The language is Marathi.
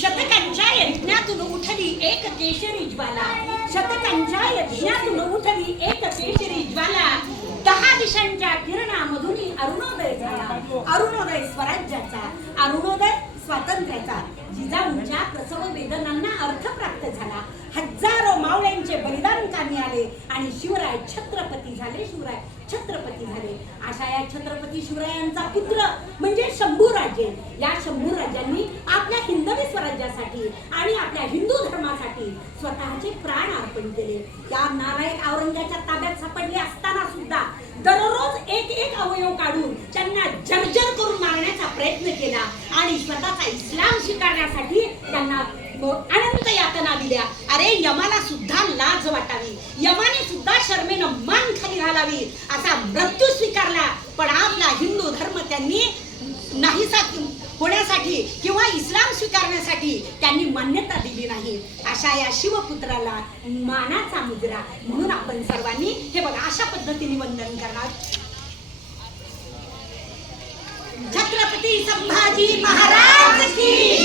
शतकांच्या यज्ञातून उठली एक केशरी ज्वाला, शतकांच्या यज्ञातून उठली एक केशरी ज्वाला, 10 दिशांच्या किरणामधून अरुणोदय झाला, अरुणोदय स्वराज्याचा, अरुणोदय स्वातंत्र्याचा. जिजाऊंच्या प्रसव वेदनांना अर्थ प्राप्त झाला, हजारो मावळ्यांचे बलिदान कामी आले आणि शिवराय छत्रपती झाले, शिवराय छत्रपती झाले. अशा या छत्रपती शिवरायांचा पुत्र म्हणजे शंभूराजे. या शंभूराजांनी आपल्या हिंदवी स्वराज्यासाठी आणि आपल्या हिंदू धर्मासाठी स्वतःचे प्राण अर्पण केले. त्या नालायक औरंगाच्या ताब्यात सापडले असताना सुद्धा दररोज एक एक अवयव काढून त्यांना जर्जर करून मारण्याचा प्रयत्न केला आणि स्वतःचा इस्लाम स्वीकारण्यासाठी त्यांना अनंत यातना दिल्या. अरे यमाला सुद्धा लाज वाटावी, यमाने सुद्धा शर्मेनं मान खाली घालावी असा मृत्यू स्वीकारला. पण आपला हिंदू धर्म त्यांनी नाहीसा होण्यासाठी किंवा इस्लाम स्वीकारण्यासाठी त्यांनी मान्यता दिली नाही. अशा या शिवपुत्राला मानाचा मुजरा म्हणून आपण सर्वांनी हे बघा अशा पद्धतीने वंदन करणार. छत्रपती संभाजी महाराज की